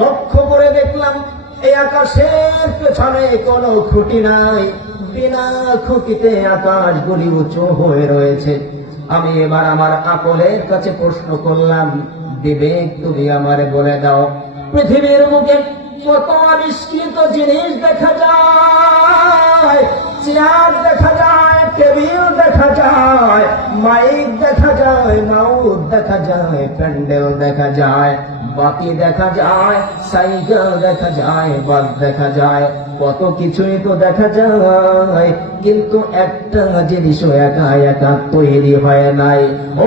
লক্ষ্য করে দেখলাম, এই আকাশের পেছনে কোনো খুঁটি নাই। বিনা খুঁটিতে আকাশগুলি উঁচু হয়ে রয়েছে। আমি এবার আমার আকলের কাছে প্রশ্ন করলাম, বিবেক, তুমি আমারে বলে দাও, পৃথিবীর মুখে কত আবিষ্কৃত জিনিস দেখা যায়? চেয়ার দেখা যায়, টেবিল দেখা যায়, মাইক দেখা যায় মাউথ দেখা যায়, প্যান্ডেল দেখা যায়। বাতি দেখা যায়, সাইকেল দেখা যায়, বাস দেখা যায়, কত কিছুই তো দেখা যায়, কিন্তু একটা জিনিসও একা একা তৈরি হয় নাই। ও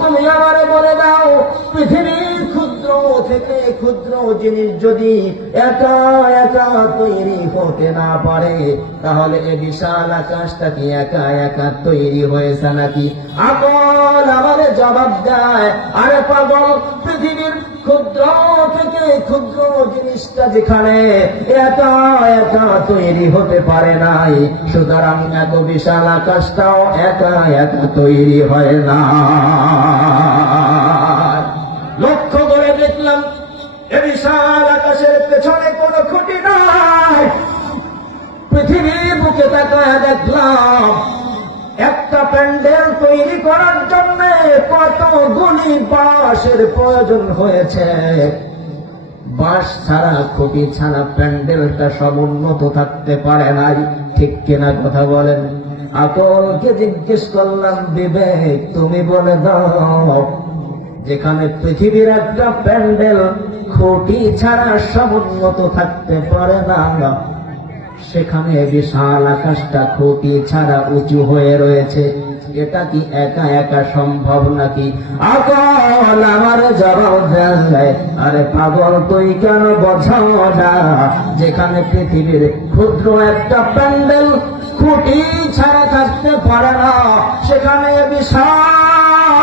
তুমি আমারে বলে দাও, পৃথিবীর ক্ষুদ্র থেকে ক্ষুদ্র জিনিস যদি একা একা তৈরি হতে না পারে, তাহলে এ বিশাল আকাশটা একা একা তৈরি হয়েছে নাকি? আমারে জবাব দেয়, আরে পাগল পৃথিবীর ক্ষুদ্র থেকে ক্ষুদ্র জিনিসটা যেখানে একা একা তৈরি হতে পারে নাই, সুতরাং এত বিশাল আকাশটাও একা একা তৈরি হয় না। লক্ষ্য করে দেখলাম, এ বিশাল আকাশের পেছনে কোনো খুঁটি নাই। পৃথিবীর বুকে তাকায় দেখলাম, একটা প্যান্ডেল তৈরি করার জন্য কত গুলি বাঁশের প্রয়োজন হয়েছে? বাঁশ ছাড়া খুঁটি ছাড়া প্যান্ডেলটা সমুন্নত থাকতে পারে নাই। ঠিক কিনা কথা বলেন। আকলকে জিজ্ঞেস করলাম, বিবেক, তুমি বলে দাও, যেখানে পৃথিবীর একটা প্যান্ডেল খুঁটি ছাড়া সমুন্নত থাকতে পারে না সেখানে বিশাল আকাশটা খুঁটি ছাড়া উঁচু হয়ে রয়েছে। এটা কি একা একা সম্ভব নাকি? আকল আমার জবাব দেয়, আরে পাগল, তুই কেন বোঝাও না যেখানে পৃথিবীর ক্ষুদ্র একটা প্যান্ডেল খুঁটি ছাড়া থাকতে পারে না, সেখানে বিশাল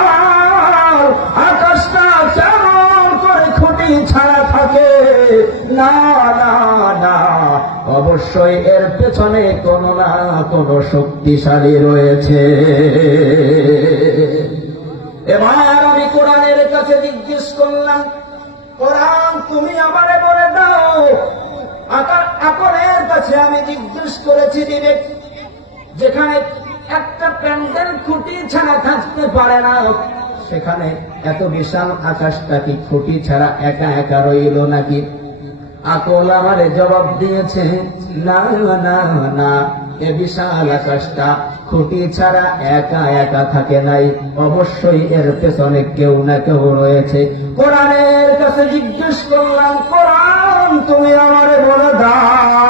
আকাশটা কেমন করে খুঁটি ছাড়া থাকে। না না না, অবশ্যই এর পেছনে কোনো না কোনো শক্তিশালী রয়েছে। এবার আমি কোরআনের কাছে জিজ্ঞেস করলাম, কোরআন তুমি আমারে বলে দাও। আকরের কাছে আমি জিজ্ঞেস করেছি বিবেক যেখানে একটা প্যান্ডেল খুঁটি ছাড়া থাকতে পারে না। সেখানে এত বিশাল আকাশটা কি খুঁটি ছাড়া একা একা রইল নাকি? আকল আমারে জবাব দিয়েছে, না না না, এ বিশাল আকাশটা খুঁটি ছাড়া একা একা থাকে নাই। অবশ্যই এর পেছনে কেউ না কেউ রয়েছে। কোরআনের কাছে জিজ্ঞেস করলাম, কোরআন, তুমি আমারে বলে দাও।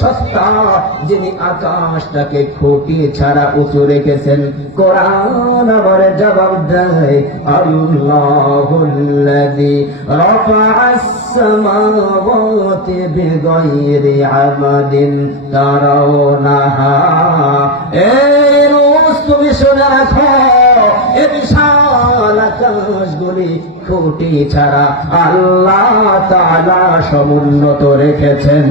সত্তা, যিনি আকাশটাকে খুঁটি ছাড়া উঁচু রেখেছেন। কোরআন আমার জবাব দেয়, আল্লাহুল্লাযী রাফা'আস সামাওয়াতি বিগাইরি এই রোজ তুমি শুনে রাখো। খুঁটি ছাড়া আল্লাহ তাআলা সমুন্নত রেখেছেন।